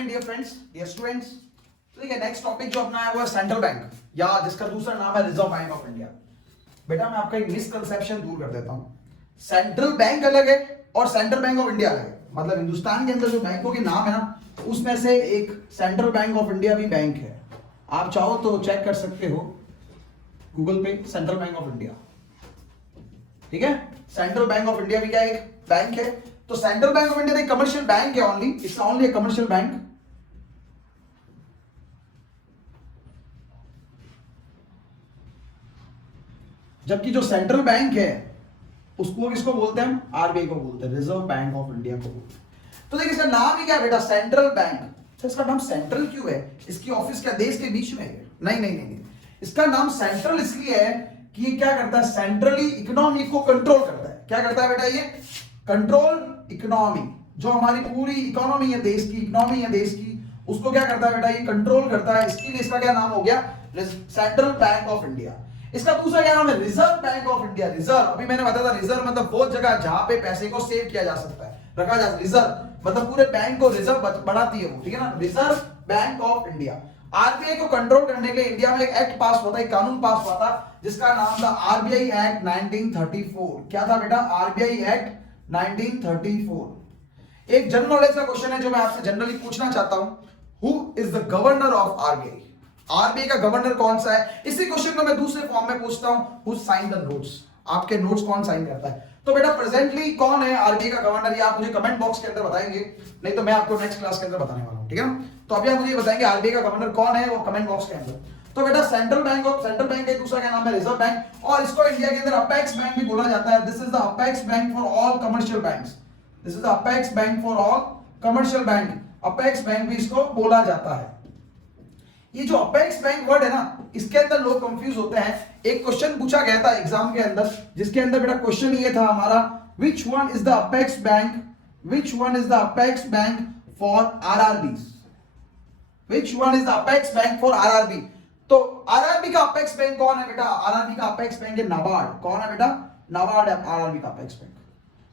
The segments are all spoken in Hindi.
Again dear friends, dear students. तो देखिए नेक्स्ट टॉपिक जो अपना है वो है सेंट्रल बैंक, या जिसका दूसरा नाम है रिजर्व बैंक ऑफ इंडिया। बेटा मैं आपका एक मिसकंसेप्शन दूर कर देता हूं। सेंट्रल बैंक अलग है और सेंट्रल बैंक ऑफ इंडिया अलग है। मतलब हिंदुस्तान के अंदर जो बैंकों के नाम है ना, उसमें से एक सेंट्रल बैंक ऑफ इंडिया भी बैंक है। आप चाहो तो चेक कर सकते हो गूगल पे, सेंट्रल बैंक ऑफ इंडिया। ठीक है, सेंट्रल बैंक ऑफ इंडिया भी क्या एक बैंक है। तो सेंट्रल बैंक ऑफ इंडिया एक कमर्शियल बैंक है, only it's only A commercial bank. जबकि जो सेंट्रल बैंक है उसको किसको बोलते हैं? आरबीआई को बोलते हैं, रिजर्व बैंक ऑफ इंडिया को बोलते हैं। तो देखिए इसका नाम ही क्या है बेटा? Central bank. तो इसका नाम सेंट्रल क्यों है? इसकी ऑफिस क्या देश के बीच में है? नहीं नहीं नहीं नहीं, इसका नाम सेंट्रल इसलिए है कि ये क्या करता है? सेंट्रली इकोनॉमी को कंट्रोल करता है। क्या करता है बेटा? ये कंट्रोल इकोनॉमी, जो हमारी पूरी इकोनॉमी है देश की, इकोनॉमी है देश की, उसको क्या करता है बेटा? ये कंट्रोल करता है। इसके लिए इसका क्या नाम हो गया? Central bank of India. इसका दूसरा क्या नाम है? Reserve bank of India. Reserve, अभी मैंने बताया था, रिजर्व मतलब वो जगह जहां पे पैसे को सेव किया जा सकता है, रखा जा सकता है। रिजर्व मतलब पूरे बैंक को रिजर्व बढ़ाती है वो, ठीक है ना? Reserve bank of India. RBI को कंट्रोल करने के लिए इंडिया में एक एक्ट पास हुआ था, एक कानून पास हुआ था, जिसका नाम था आरबीआई एक्ट 1934। क्या था बेटा? RBI act 1934। एक जनरल नॉलेज का क्वेश्चन है जो मैं आपसे जनरली पूछना चाहता हूं, who is the governor of RBI? RBI का गवर्नर कौन सा है? इसी क्वेश्चन को मैं दूसरे फॉर्म में पूछता हूं, हु साइन द नोट्स? आपके नोट्स कौन साइन करता है? तो बेटा प्रेजेंटली कौन है आरबीआई का गवर्नर? ये आप मुझे कमेंट बॉक्स के अंदर बताएंगे, नहीं तो मैं आपको नेक्स्ट क्लास के अंदर बताने वाला हूं, ठीक है ना? तो अभी आप मुझे बताएंगे आरबीआई का गवर्नर कौन है, वो कमेंट बॉक्स के अंदर। तो बेटा सेंट्रल बैंक का दूसरा क्या नाम है? Reserve bank. और इसको इंडिया के अंदर अपेक्स बैंक भी बोला जाता है। This is the apex bank for all commercial banks. This is the apex bank for all commercial bank. Apex bank भी इसको बोला जाता है। ये जो अपेक्स बैंक वर्ड है ना, इसके अंदर लोग कंफ्यूज होते हैं। एक क्वेश्चन पूछा गया था एग्जाम के अंदर, जिसके अंदर बेटा क्वेश्चन ये था हमारा, which one is the apex bank, which one is the apex bank for RRBs, which one is the apex bank for RRB? तो आरआरबी का अपेक्स बैंक कौन है बेटा? आरआरबी का अपेक्स बैंक है नाबार्ड। कौन है बेटा? नाबार्ड है आरआरबी का अपेक्स बैंक।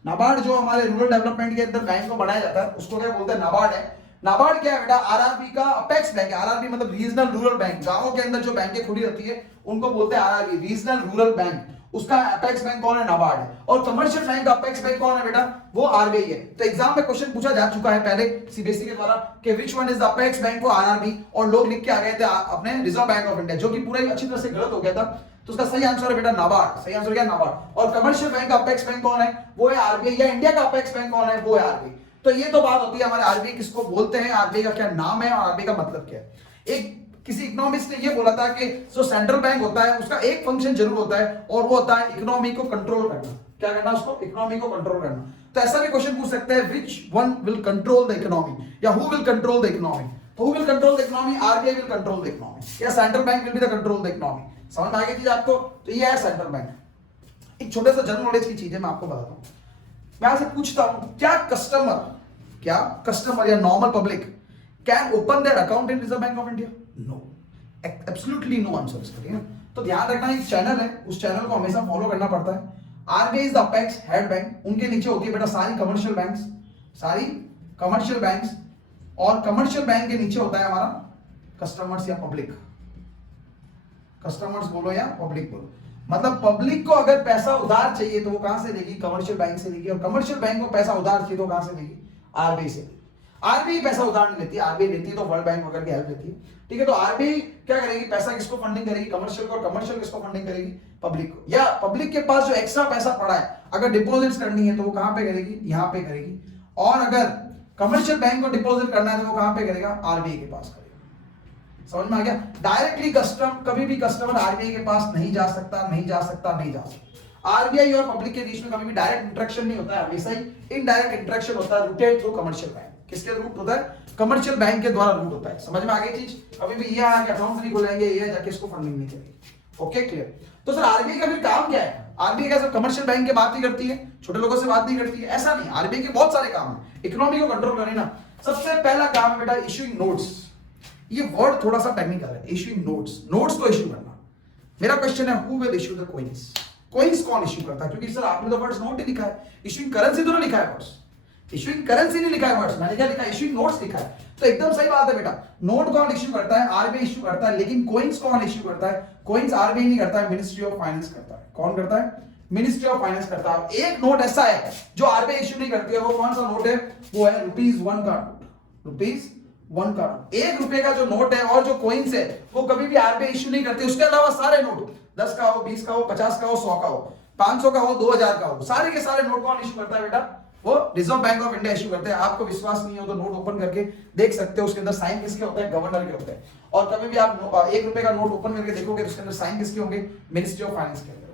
नाबार्ड जो हमारे रूरल डेवलपमेंट के अंदर बैंक को बनाया जाता है, उसको क्या बोलते हैं? नाबार्ड है। नाबार्ड क्या है बेटा? आरआरबी का अपेक्स बैंक है। आरआरबी मतलब रीजनल रूरल बैंक। गांवों के अंदर जो बैंकें खुली रहती है उनको बोलते हैं आरआरबी, रीजनल रूरल बैंक। उसका अपेक्स बैंक कौन है? नाबार्ड है। और कमर्शियल बैंक का अपेक्स बैंक कौन है बेटा? वो आरबीआई है। तो एग्जाम में क्वेश्चन पूछा जा चुका है पहले सीबीएसई के द्वारा कि which one is the apex bank for RRB, और लोग लिख के आ गए थे अपने रिजर्व बैंक ऑफ इंडिया, जो कि पूरा अच्छी तरह से गलत हो गया था। तो उसका सही आंसर है बेटा नाबार्ड। सही आंसर क्या? नाबार्ड। और कमर्शियल बैंक का अपेक्स बैंक कौन है? वो है आरबीआई। या इंडिया का अपेक्स बैंक कौन है? वो है आरबीआई। तो ये तो बात होती है हमारे आरबीआई किसको बोलते हैं, आरबीआई का क्या नाम है और आरबीआई का मतलब क्या है। एक किसी इकोनॉमिस्ट ने ये बोला था कि जो सेंट्रल बैंक होता है उसका एक फंक्शन जरूर होता है, और वो होता है इकोनॉमी को कंट्रोल करना। क्या करना? उसको इकोनॉमी को कंट्रोल करना। तो ऐसा भी क्वेश्चन पूछ सकते हैं, which one will control the economy, या who will control the economy? तो who will control the economy? RBI will control the economy, या central bank will be the control the economy. समझ में आ गई चीज आपको? तो ये है सेंट्रल बैंक। एक छोटा सा जनरल नॉलेज की चीज है, मैं आपको बताता हूं। मैं आपसे पूछता हूं, क्या कस्टमर या normal public can open their account in Reserve bank of India? No, absolutely no answer इसका, ठीक है? तो ध्यान रखना, एक चैनल है, उस चैनल को हमेशा फॉलो करना पड़ता है। RBI is the apex head bank. उनके नीचे होती है बेटा सारी कमर्शियल बैंक्स, और कमर्शियल बैंक के नीचे होता है हमारा कस्टमर्स या पब्लिक। कस्टमर्स बोलो या पब्लिक बोलो, मतलब पब्लिक को अगर पैसा उधार चाहिए तो वो कहां से लेगी? कमर्शियल बैंक से लेगी। और कमर्शियल बैंक को पैसा उधार चाहिए तो कहां से लेगी? आरबीआई से। आरबीआई पैसा उधार नहीं लेती, आरबीआई लेती है तो वर्ल्ड बैंक वगैरह की हेल्प लेती है, ठीक है? तो आरबीआई क्या करेगी? पैसा किसको फंडिंग करेगी? कमर्शियल को। और कमर्शियल किसको फंडिंग करेगी? पब्लिक को। या पब्लिक के पास जो एक्स्ट्रा पैसा पड़ा है, अगर डिपॉजिट्स करनी है तो वो कहां पे करेगी? यहां पे करेगी। और अगर कमर्शियल बैंक को डिपॉजिट करना है तो वो कहां पे करेगा? आरबीआई के पास करेगा। समझ में आ गया? डायरेक्टली कभी भी कस्टमर आरबीआई के पास नहीं जा सकता। आरबीआई और पब्लिक के बीच में कभी भी डायरेक्ट इंटरेक्शन नहीं होता है, हमेशा ही इनडायरेक्ट इंटरेक्शन होता है, रूटेड थ्रू कमर्शियल बैंक। किसके रूट होता है? कमर्शियल बैंक के द्वारा रूट होता है। समझ में आ गई चीज? कभी भी ये आके अकाउंट नहीं खोलेंगे, ये जाके इसको फंडिंग नहीं करेगी। Okay, clear? तो सर आरबीआई का फिर काम क्या है? आरबीआई का सिर्फ कमर्शियल बैंक की बात ही करती है, छोटे लोगों से बात नहीं करती है, ऐसा नहीं। आरबीआई के बहुत सारे काम है इकोनॉमी को कंट्रोल करने ना। सबसे पहला काम है बेटा इशूइंग नोट्स। ये वर्ड थोड़ा सा टेक्निकल है, इशूइंग नोट्स को इशू करना। मेरा क्वेश्चन है, who will issue the coins? Coins कौन इशू करता है? क्योंकि सर आपने तो वर्ड्स नोट ही लिखा है, इशूइंग करेंसी तो नहीं लिखा है वर्ड्स। इशूइंग करेंसी नहीं लिखा है वर्ड्स, मैंने क्या लिखा है, इशूइंग नोट्स लिखा है। तो एकदम सही बात है बेटा, नोट कौन इश्यू करता है, आरबीआई इश्यू करता है, लेकिन कोइंस कौन इश्यू करता है, कोइंस आरबीआई नहीं करता है, मिनिस्ट्री ऑफ फाइनेंस करता है। कौन करता है, मिनिस्ट्री ऑफ फाइनेंस करता है। एक नोट ऐसा है जो आरबीआई इश्यू नहीं करती है, वो कौन सा नोट है, वो है ₹1 का नोट, ₹1 का नोट। ₹1 का जो नोट है और जो कोइंस है वो कभी भी आरबीआई इश्यू नहीं करती। उसके अलावा सारे नोट 10 का हो, 20 का हो, 50 का हो, 100 का हो, 500 का हो, 2000 का हो, सारे के सारे नोट कौन इश्यू करता है बेटा, वो reserve bank of India issue करते हैं। आपको विश्वास नहीं हो तो नोट ओपन करके देख सकते हो, उसके अंदर साइन किसके होते हैं, गवर्नर के होते हैं। और कभी भी आप ₹1 का नोट ओपन करके देखोगे तो उसके अंदर साइन किसके होंगे, मिनिस्ट्री ऑफ फाइनेंस के होंगे।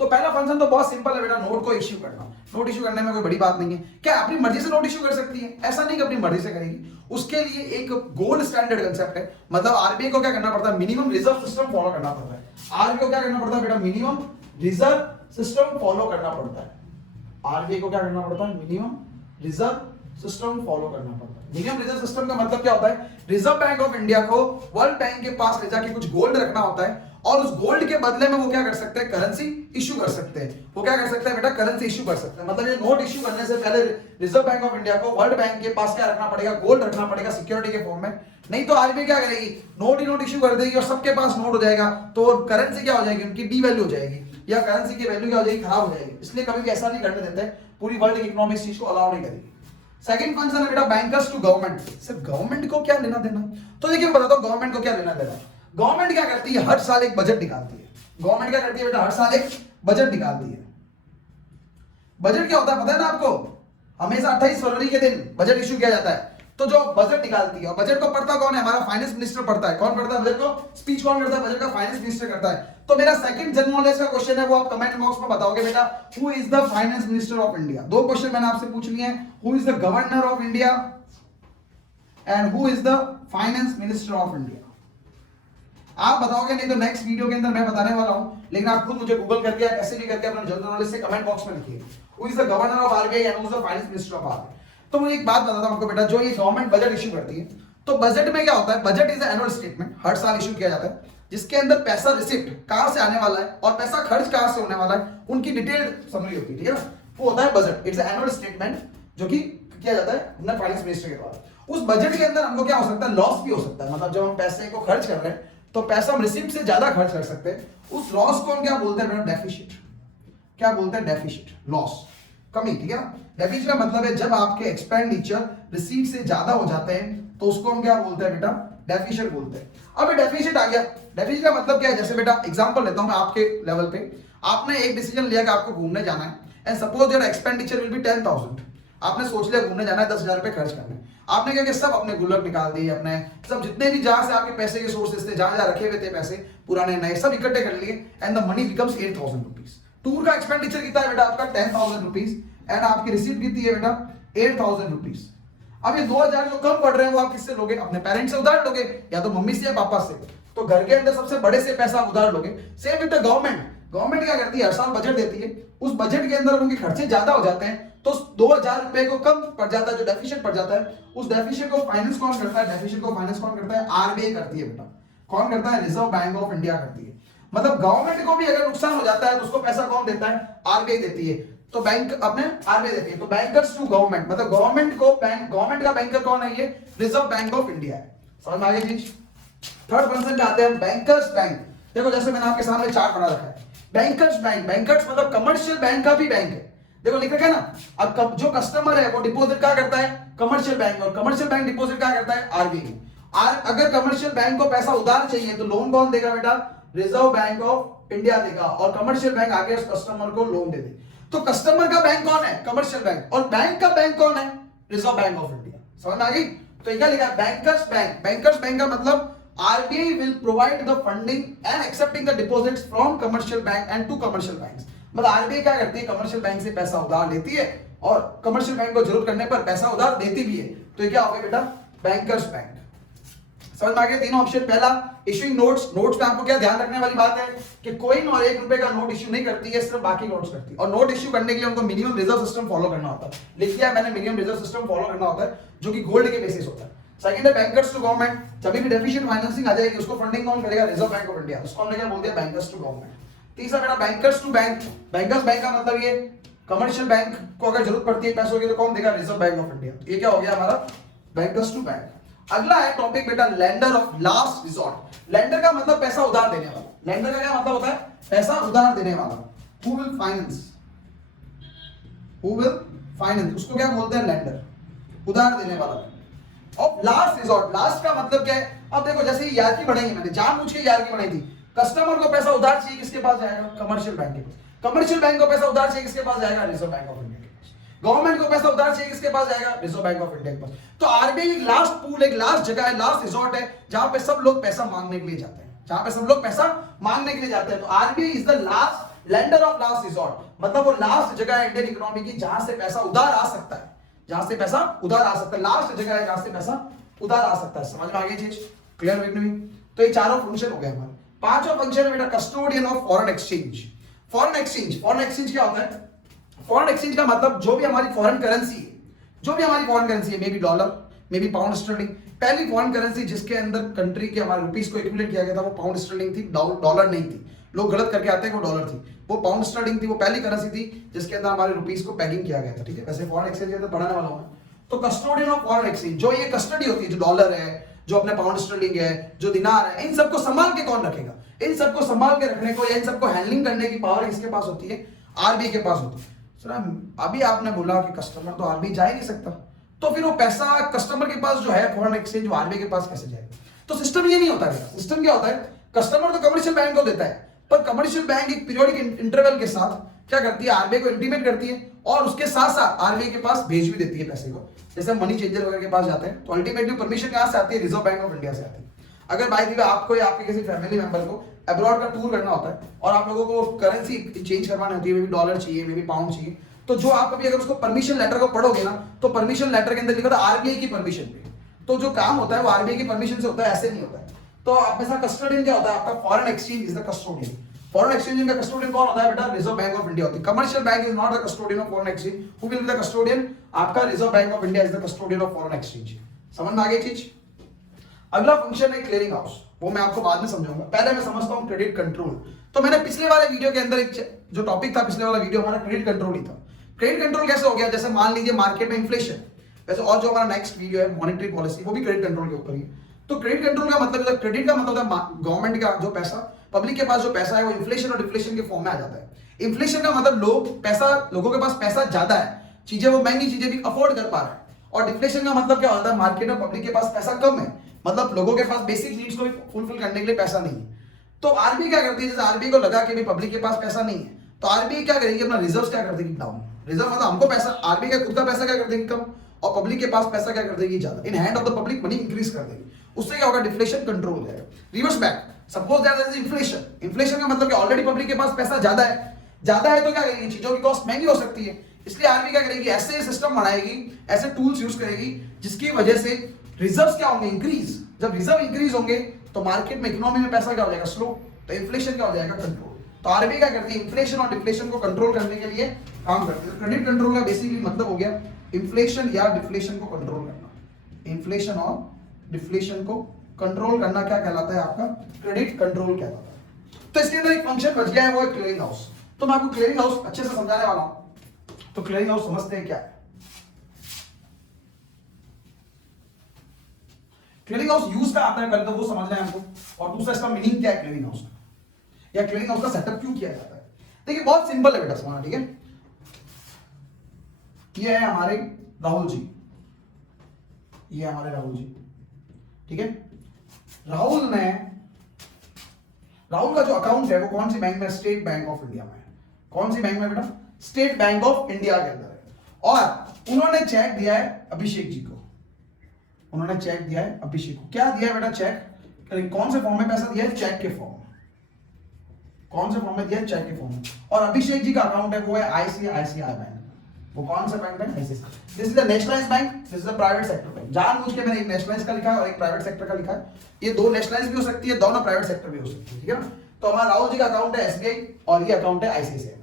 तो पहला फंक्शन तो बहुत सिंपल है बेटा, नोट को इश्यू करना। नोट इश्यू करने में कोई बड़ी बात नहीं है। क्या अपनी मर्जी से नोट इश्यू कर सकती है, ऐसा नहीं कि अपनी मर्जी से करेगी, उसके लिए एक गोल्ड स्टैंडर्ड कंसेप्ट है। मतलब आरबीआई को क्या करना पड़ता है, मिनिमम रिजर्व सिस्टम फॉलो करना पड़ता है। आरबीआई को क्या करना पड़ता है बेटा, मिनिमम रिजर्व सिस्टम फॉलो करना पड़ता है। आरबीआई को क्या करना पड़ता है, मिनिमम रिजर्व सिस्टम फॉलो करना पड़ता है। मिनिमम रिजर्व सिस्टम का मतलब क्या होता है, रिजर्व बैंक ऑफ इंडिया को वर्ल्ड बैंक के पास ले जाके कुछ गोल्ड रखना होता है और उस गोल्ड के बदले में वो क्या कर सकते हैं, करेंसी इश्यू कर सकते हैं। वो क्या कर सकते हैं बेटा, करेंसी इश्यू कर सकते हैं। मतलब ये नोट इश्यू करने से पहले रिजर्व बैंक ऑफ इंडिया को वर्ल्ड बैंक के पास क्या रखना पड़ेगा, गोल्ड रखना पड़ेगा सिक्योरिटी के फॉर्म में। नहीं तो आरबीआई क्या करेगी, नोट ही नोट इश्यू कर देगी और सबके पास नोट हो जाएगा, तो करेंसी क्या हो जाएगी, उनकी डी वैल्यू हो जाएगी या करेंसी की वैल्यू क्या हो जाएगी, खराब हो जाएगी। इसलिए कभी भी ऐसा नहीं करने देते, पूरी वर्ल्ड की इकोनॉमी इस चीज को अलाउ नहीं करेगी। सेकंड फंक्शन है बेटा बैंकर्स टू गवर्नमेंट। सिर्फ गवर्नमेंट को क्या लेना देना, तो देखिए मैं बताता हूं गवर्नमेंट को क्या लेना देना। गवर्नमेंट क्या करती है, हर साल एक बजट निकालती है। गवर्नमेंट क्या करती है बेटा, हर साल एक बजट निकालती है। बजट क्या होता है पता है ना आपको, हमेशा 28 फरवरी के दिन बजट इश्यू किया जाता है। तो जो बजट निकालती है, और बजट को पढ़ता कौन है, हमारा फाइनेंस मिनिस्टर पढ़ता है। कौन पढ़ता है बजट को, स्पीच कौन करता है बजट का, फाइनेंस मिनिस्टर करता है। तो मेरा सेकंड जनरल नॉलेज का क्वेश्चन है, वो आप कमेंट बॉक्स में बताओगे बेटा, who is the finance minister of India. दो क्वेश्चन मैंने आपसे पूछ लिए हैं, who is the governor of India and who is the finance minister of India. आप बताओगे, नहीं तो नेक्स्ट वीडियो के अंदर मैं बताने वाला हूं, लेकिन आप खुद मुझे गूगल करके या कैसे भी करके अपना जनरल नॉलेज से कमेंट बॉक्स में लिखिए, who is the governor of RBI and who is the finance minister of RBI. तो मुझे एक बात बताता हूं आपको बेटा, जो ये गवर्नमेंट बजट इश्यू करती है, तो बजट में क्या होता है, बजट इज एनुअल स्टेटमेंट, हर साल इश्यू किया जाता है, जिसके अंदर पैसा रिसिप्ट कहां से आने वाला है और पैसा खर्च कहां से होने वाला है, उनकी डिटेल्ड समरी होती है, ठीक है ना, वो होता है बजट। इट्स एनुअल स्टेटमेंट जो कि किया जाता है अपने फाइनेंस मिनिस्टर के द्वारा। उस बजट के अंदर हमको क्या हो सकता है, लॉस भी हो सकता है। मतलब जब हम पैसे को खर्च कर रहे हैं तो पैसा हम रिसिप्ट से ज्यादा खर्च कर सकते हैं, उस लॉस को हम क्या बोलते हैं, डेफिसिट। क्या बोलते हैं, डेफिसिट, लॉस, कमी, ठीक है ना। डेफिसिट का मतलब है जब आपके एक्सपेंडिचर रिसीट से ज्यादा हो जाते हैं तो उसको हम क्या बोलते हैं बेटा, डेफिसिट बोलते हैं। अब ये डेफिसिट आ गया, डेफिसिट का मतलब क्या है, जैसे बेटा एग्जांपल लेता हूं मैं आपके लेवल पे, आपने एक डिसीजन लिया कि आपको घूमने जाना है and suppose your expenditure will be 10,000। आपने सोच लिया घूमने जाना है, 10,000 रुपए खर्च करने। आपने क्या किया, सब अपने गुल्लक निकाल दिए, अपने सब जितने भी जहां से आपके पैसे के सोर्सेस थे, जहां जहां रखे हुए थे पैसे पुराने नए, सब इकट्ठे कर लिए and the money becomes 8,000 rupees. Tour का एक्सपेंडिचर कितना है बेटा आपका, 10,000 रुपीज एंड आपकी रिसीट कितनी है बेटा, 8,000 रुपीज। अब ये 2,000 जो कम पड़ रहे हैं वो आप किससे लोगे, अपने पेरेंट्स से उधार लोगे, या तो मम्मी से या पापा से। तो घर के अंदर सबसे बड़े से पैसा आप उधार लोगे। Same with the government, government क्या करती है, हर साल बजट देती है, उस बजट के अंदर उनके खर्चे ज्यादा हो जाते हैं तो 2,000 रुपए को कम पड़ जाता है, जो डेफिसिट पड़ जाता है, उस डेफिसिट को फाइनेंस कौन करता है, डेफिसिट को फाइनेंस कौन करता है, आरबीआई करती है बेटा। कौन करता है, रिजर्व बैंक ऑफ इंडिया करती है। मतलब गवर्नमेंट को भी अगर नुकसान हो जाता है तो उसको पैसा कौन देता है, आरबीआई देती है। तो बैंक अपने आरबीआई देती है। तो बैंकर्स टू गवर्नमेंट, मतलब गवर्नमेंट को बैंक, गवर्नमेंट का बैंकर कौन है, ये रिजर्व बैंक ऑफ इंडिया है। समझ में आ गई चीज। थर्ड फंक्शन पे आते हैं, बैंकर्स बैंक। देखो जैसे मैंने आपके सामने चार्ट बना रखा है, बैंकर्स बैंक, बैंकर्स मतलब कमर्शियल बैंक का भी बैंक है। देखो लिख रखा है ना, अब जो कस्टमर है वो डिपॉजिट क्या करता है, कमर्शियल बैंक, और कमर्शियल बैंक डिपॉजिट क्या करता है, आरबीआई। अगर कमर्शियल बैंक को पैसा उधार चाहिए तो लोन कौन देगा बेटा, रिजर्व बैंक ऑफ इंडिया देगा, और कमर्शियल बैंक आगे उस कस्टमर को लोन दे दे। तो कस्टमर का बैंक कौन है, कमर्शियल बैंक, और बैंक का बैंक कौन है, रिजर्व बैंक ऑफ इंडिया। समझ में आ गई। तो क्या लिखा है, बैंकर्स बैंक। बैंकर्स बैंक का मतलब RBI will provide the funding and accepting the deposits from commercial bank and to commercial banks। मतलब RBI क्या करती है, कमर्शियल बैंक से पैसा उधार लेती है और कमर्शियल बैंक को जरूरत करने पर पैसा उधार देती भी है। तो ये क्या हो गया बेटा, बैंकर्स बैंक। समझ में आ गया तीनों ऑप्शन। पहला इशूइंग नोट्स, नोट्स पे आपको क्या ध्यान रखने वाली बात है कि कोइन और ₹1 का नोट इश्यू नहीं करती है, सिर्फ बाकी नोट्स करती है। और नोट इश्यू करने के लिए उनको मिनिमम रिजर्व सिस्टम फॉलो करना होता है। लिख दिया मैंने, मिनिमम रिजर्व सिस्टम फॉलो करना होता है जो कि गोल्ड के बेसिस होता है। सेकंड है बैंकर्स टू गवर्नमेंट, जब भी डेफिसिट फाइनेंसिंग आ जाएगी उसको फंडिंग कौन करेगा, रिजर्व बैंक ऑफ इंडिया। उसको हमने क्या बोल दिया, बैंकर्स टू गवर्नमेंट। तीसरा बेटा bankers to bank. Bankers bank का मतलब ये कमर्शियल बैंक को अगर जरूरत पड़ती है पैसों की तो कौन देगा? Reserve bank of India. ये क्या हो गया हमारा? Bankers to bank. अगला है टॉपिक बेटा lender of last resort. Lender का मतलब पैसा उधार देने वाला। लेंडर का क्या मतलब होता है? पैसा उधार देने वाला। Who will finance, who will finance, उसको क्या बोलते हैं? लेंडर, उधार देने वाला। और लास्ट रिसोर्ट, लास्ट का मतलब क्या है? अब देखो जैसे यार की बनाई है मैंने, जानबूझ के यार की बनाई थी। कस्टमर को पैसा उधार चाहिए, किसके पास जाएगा? कमर्शियल बैंक के पास। कमर्शियल बैंक को पैसा उधार चाहिए, किसके पास जाएगा? रिजर्व बैंक ऑफ इंडिया के पास। गवर्नमेंट को पैसा उधार चाहिए, किसके पास जाएगा? रिजर्व बैंक ऑफ इंडिया के पास। तो आरबीआई एक लास्ट पूल, एक लास्ट जगह है, लास्ट रिसोर्ट है जहां पे सब लोग पैसा मांगने के लिए जाते हैं, जहां पे सब लोग पैसा मांगने के लिए जाते हैं। तो RBI is the last lender of last resort, मतलब वो लास्ट जगह है इंडियन इकोनॉमी की जहां से पैसा उधार आ सकता है, जहां से पैसा उधार आ सकता है। लास्ट जगह है जहां से पैसा उधार आ सकता है। समझ में आ गई चीज? क्लियर विघ्न? तो ये चारों फंक्शन हो गए हमारे। पांचवा फंक्शन है बेटा custodian of foreign exchange. Foreign exchange, foreign exchange क्या होता है? फॉरेन एक्सचेंज का मतलब जो भी हमारी फॉरेन करेंसी है, जो भी हमारी फॉरेन करेंसी है, may be dollar, may be pound sterling. पहली फॉरेन करेंसी जिसके अंदर कंट्री के हमारे रुपीस को इक्विवेलेंट किया गया था वो पाउंड स्टर्लिंग थी, डॉलर नहीं थी। लोग गलत करके आते हैं, वो डॉलर थी, वो पाउंड स्टर्लिंग थी। वो पहली करेंसी थी जिसके अंदर हमारे रुपीस को पैकिंग किया गया था। ठीक है, वैसे फॉरेन एक्सचेंज के अंदर पढ़ाने वाला हूं। तो कस्टोडियन ऑफ फॉरेन एक्सचेंज, जो ये कस्टडी होती है, जो डॉलर है, जो अपने पाउंड स्टर्लिंग है, जो दिनार है, इन सबको संभाल के कौन रखेगा? इन सबको संभाल के रखने को या इन सबको हैंडलिंग करने की पावर किसके पास होती है? आरबीआई के पास होती है। सर अभी आपने बोला कि कस्टमर तो आरबीआई जा ही नहीं सकता, तो फिर वो पैसा कस्टमर के पास जो है फॉरेन एक्सचेंज, वो आरबीआई के पास कैसे जाएगा? तो सिस्टम ये नहीं होता है। सिस्टम क्या होता है? कस्टमर तो कमर्शियल बैंक को देता है, पर कमर्शियल बैंक एक पीरियोडिक इंटरवल के साथ क्या करती है? आरबीआई को इंटीमेट करती है और उसके साथ साथ आरबीआई के पास भेज भी देती है पैसे को। जैसे मनी चेंजर वगैरह के पास जाते हैं तो अल्टीमेटली परमिशन कहां से आती है? रिजर्व बैंक ऑफ इंडिया से आती है। अगर बाय द वे आपको या आपके किसी फैमिली मेंबर को अब्रॉड का टूर करना होता है और आप लोगों को करेंसी चेंज करवानी होती है, मे बी डॉलर चाहिए, मे बी पाउंड चाहिए, तो जो आप अभी अगर उसको परमिशन लेटर को पढ़ोगे ना, तो परमिशन लेटर के अंदर लिखा था आरबीआई की परमिशन पे। तो जो काम होता है वो आरबीआई की परमिशन से होता है, ऐसे नहीं होता है। तो आप में से कस्टोडियन क्या होता है? आपका foreign exchange is the custodian. Foreign exchange का कस्टोडियन कौन होता है बेटा? रिजर्व बैंक ऑफ इंडिया होती है। Commercial bank is not the custodian of foreign exchange. Who will be the custodian? आपका reserve bank of India is the custodian of foreign exchange. समझ में आ गई चीज? अगला फंक्शन है क्लियरिंग हाउस, वो मैं आपको बाद में समझाऊंगा। पहले मैं समझता हूं क्रेडिट कंट्रोल। तो मैंने पिछले वाले वीडियो के अंदर एक जो टॉपिक था, पिछले वाला वीडियो हमारा क्रेडिट कंट्रोल ही था। क्रेडिट कंट्रोल कैसे हो गया? जैसे मान लीजिए मार्केट में इन्फ्लेशन, वैसे और जो हमारा नेक्स्ट वीडियो है मॉनेटरी पॉलिसी, वो भी क्रेडिट कंट्रोल के ऊपर ही है। तो क्रेडिट कंट्रोल का मतलब, क्रेडिट का मतलब होता है गवर्नमेंट का जो पैसा, पब्लिक के पास जो पैसा है वो इन्फ्लेशन और डिफ्लेशन के फॉर्म में आ जाता है। इन्फ्लेशन का मतलब लोगों के पास पैसा ज्यादा है, चीजें वो महंगी चीजें भी अफोर्ड कर पा रहे हैं। और डिफ्लेशन का मतलब क्या होता है? मार्केट में पब्लिक के पास पैसा कम है, मतलब लोगों के पास बेसिक नीड्स को भी फुलफिल करने के लिए पैसा नहीं है। तो आरबीआई क्या करती है? जैसे आरबीआई को लगा कि भाई पब्लिक के पास पैसा नहीं है, तो आरबीआई क्या करेगी? अपना रिजर्व क्या कर देगी? डाउन। रिजर्व मतलब हमको पैसा, आरबीआई का खुद का पैसा क्या कर देगी? कम। और पब्लिक के पास पैसा क्या कर देगी? ज्यादा। In hand of the public money increase कर देगी। उससे क्या होगा? डिफ्लेशन कंट्रोल हो जाएगा। Reverse back, suppose that there is inflation. Inflation का मतलब कि ऑलरेडी पब्लिक के पास पैसा ज्यादा है तो क्या करेगी? चीजों की कॉस्ट महंगी हो सकती है, इसलिए आरबीआई क्या करेगी? ऐसे सिस्टम बनाएगी, ऐसे टूल्स यूज करेगी जिसकी वजह से रिजर्व्स क्या होंगे? इंक्रीज। जब रिजर्व इंक्रीज होंगे तो मार्केट में, इकोनॉमी में पैसा क्या हो जाएगा? स्लो। तो इन्फ्लेशन क्या हो जाएगा? कंट्रोल। तो आरबीआई क्या करती है? इन्फ्लेशन और डिफ्लेशन को कंट्रोल करने के लिए काम करती है। क्रेडिट कंट्रोल का बेसिकली मतलब हो गया इन्फ्लेशन या डिफ्लेशन को कंट्रोल करना। इन्फ्लेशन और डिफ्लेशन को कंट्रोल करना क्या कहलाता है? आपका क्रेडिट कंट्रोल कहलाता है। तो इसके अंदर एक फंक्शन बच गया है, वो है क्लियरिंग हाउस। तो मैं आपको क्लियरिंग हाउस अच्छे से समझाने वाला हूं। तो क्लियरिंग हाउस समझते हैं क्या है? क्लियरिंग हाउस यूज का आता है, पहले तो वो समझना है हमको, और दूसरा इसका मीनिंग क्या है क्लियरिंग हाउस का, या क्लियरिंग हाउस का सेटअप क्यों किया जाता है। देखिए बहुत सिंपल है बेटा समझना, ठीक है? ये है हमारे राहुल जी, ये हमारे राहुल जी, ठीक है? राहुल का जो अकाउंट है वो कौन सी बैंक में? स्टेट बैंक ऑफ इंडिया में है। कौन सी बैंक में बेटा? स्टेट बैंक ऑफ इंडिया के अंदर है। और उन्होंने चेक दिया है अभिषेक जी को, उन्होंने चेक दिया है अभिषेक को। क्या दिया है बेटा? चेक। कौन से फॉर्म में पैसा दिया है? चेक के फॉर्म में। कौन से फॉर्म में दिया है? चेक के फॉर्म में। और अभिषेक जी का अकाउंट है वो है आईसीआईसीआई बैंक। वो कौन सा बैंक है? ICICI. This is the nationalised bank, this is the private sector bank. जानबूझ के मैंने एक नेशनलाइज्ड का लिखा है और एक प्राइवेट सेक्टर का लिखा है। ये दो नेशनलाइज्ड भी हो सकती है, दोनों प्राइवेट सेक्टर भी हो सकती है, ठीक है ना? तो हमारा राहुल जी का अकाउंट है एसबीआई और ये अकाउंट है आईसीआईसीआई।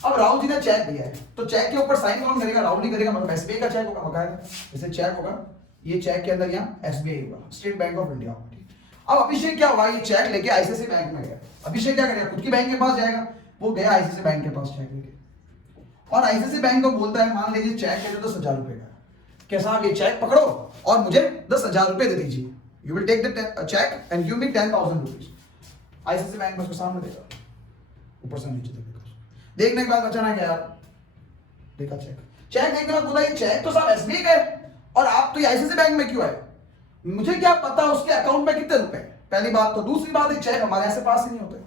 अब राहुल जी ने चेक दिया है, तो चेक के ऊपर साइन कौन करेगा? राहुल ही करेगा, मतलब एसबीआई का चेक होगा बकायदा। जैसे चेक होगा, ये चेक के अंदर यहाँ एसबीआई होगा, स्टेट बैंक ऑफ इंडिया होगा, ठीक। अब अभिषेक क्या हुआ? ये चेक लेके आईसीआईसीआई बैंक में गया। अभिषेक क्या करेगा? खुद की बैंक के पास जाएगा, वो गया आईसीआईसीआई बैंक के पास चेक लेके। और आईसीआईसी बैंक को बोलता है, मान लीजिए चेक है जो 10,000 रुपए का, कि साहब ये चेक पकड़ो और मुझे 10,000 रुपए दे दीजिए, you will take the cheque and give me 10,000 rupees. ICICI bank में उसको सामने देगा, ऊपर से नीचे तक देखने के बाद बचाना क्या यार, देखा चेक, चेक देखने के बाद बोला ये चेक तो साहब एसबीआई का है और आप तो आईसीआईसी बैंक में क्यों आए, मुझे क्या पता उसके अकाउंट में कितने रुपए, पहली बात तो। दूसरी बात है चेक हमारे ऐसे पास ही नहीं होते।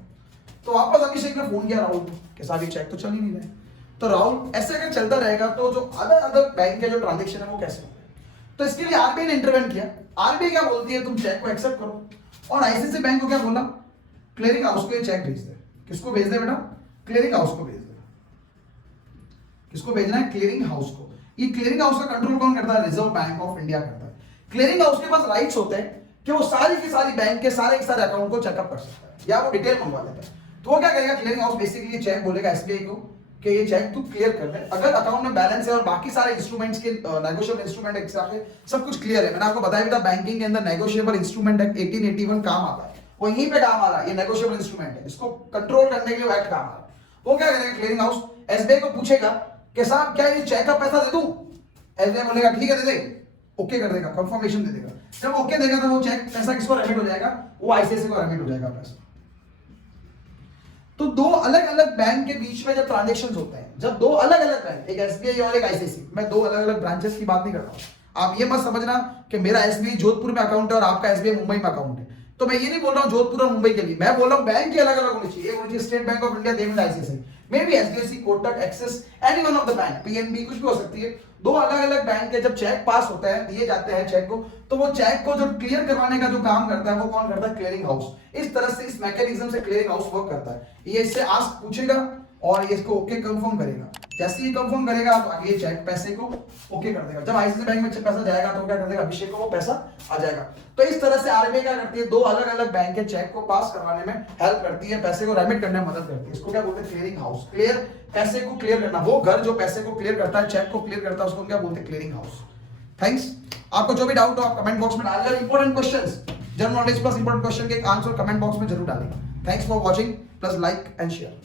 तो वापस अभिषेक ने फोन किया राहुल के साथ, ये चेक तो चल ही नहीं रहे। तो राहुल ऐसे अगर चलता रहेगा तो जो अलग अलग बैंक के जो ट्रांजेक्शन है वो कैसे होंगे, तो इसके लिए आरबीआई ने इंटरवेंट किया। आरबीआई क्या बोलती है, तुम चेक को एक्सेप्ट करो, और आईसीआईसी बैंक को क्या बोला, क्लियरिंग हाउस को ये चेक भेज दे। किसको भेज दे बेटा, क्लियरिंग हाउस को भेज दे। किसको भेजना है, क्लियरिंग हाउस को। ये क्लियरिंग हाउस का कंट्रोल कौन करता है, रिजर्व बैंक ऑफ इंडिया करता है। क्लियरिंग हाउस के पास राइट्स होते हैं कि वो सारी की सारी बैंक के सारे अकाउंट को चेकअप कर सकता है या वो डिटेल मंगवा लेता है। तो वो क्या करेगा, क्लियरिंग हाउस बेसिकली चेक बोलेगा एसबीआई को कि ये चेक तू क्लियर कर दे, अगर अकाउंट में बैलेंस है और बाकी सारे इंस्ट्रूमेंट्स के नेगोशिएबल इंस्ट्रूमेंट के हिसाब से सब कुछ क्लियर है। मैंने आपको बताया था बैंकिंग के अंदर नेगोशिएबल इंस्ट्रूमेंट एक्ट 1881 काम आता है, वो यहीं पे काम आ रहा है। ये नेगोशिएबल इंस्ट्रूमेंट है, इसको कंट्रोल करने के लिए एक्ट काम आ रहा है। वो क्या करेगा, क्लियरिंग हाउस एसबीआई को पूछेगा कि साहब क्या ये चेक का पैसा दे दूं, एसबीआई बोलेगा ठीक है दे दे, ओके कर देगा, कंफर्मेशन दे देगा। जब ओके देगा तो वो चेक पैसा किसको रेमिट हो जाएगा, वो आईसीआईसी को रेमिट हो जाएगा पैसा। तो दो अलग अलग बैंक के बीच में जब ट्रांजैक्शंस होते हैं, जब दो अलग अलग बैंक, एक एसबीआई और एक आईसीआईसी, मैं दो अलग अलग ब्रांचेस की बात नहीं कर रहा हूं। आप ये मत समझना कि मेरा एसबीआई जोधपुर में अकाउंट है और आपका एसबीआई मुंबई में अकाउंट है। तो मैं ये नहीं बोल रहा हूं जोधपुर और मुंबई के लिए, मैं बोल रहा हूं बैंक के अलग अलग होने चाहिए। एक होनी चाहिए State Bank of India, then ICICI, maybe HDFC, Kotak, Axis, any one of the bank, PNB, कुछ भी हो सकती है। दो अलग अलग बैंक के जब चेक पास होते हैं, दिए जाते हैं चेक को, तो वो चेक को जो क्लियर करवाने का जो काम करता है वो कौन करता है, क्लियरिंग हाउस। इस तरह से इस मैकेनिज्म से क्लियरिंग हाउस वर्क करता है। ये इससे आस्क पूछेगा और ये इसको ओके कंफर्म करेगा। जैसे ही कंफर्म करेगा तो आगे चेक पैसे को ओके कर देगा। जब आईसीआईसी बैंक में पैसा जाएगा तो क्या कर देगा, अभिषेक को वो पैसा आ जाएगा। तो इस तरह से आरबीआई क्या करती है, दो अलग अलग बैंक के चेक को पास करवाने में हेल्प करती है, पैसे को रेमिट करने में मदद करती है। इसको क्या बोलते हैं, क्लियरिंग हाउस। क्लियर, पैसे को क्लियर करना, वो घर जो पैसे को क्लियर करता है, चेक को क्लियर करता है, उसको क्या बोलते हैं, क्लियरिंग हाउस। थैंक्स। आपको जो भी डाउट हो आप कमेंट बॉक्स में डालिए। Important questions, general knowledge plus important question के आंसर कमेंट बॉक्स में जरूर डालिए। Thanks for watching, plus like and share.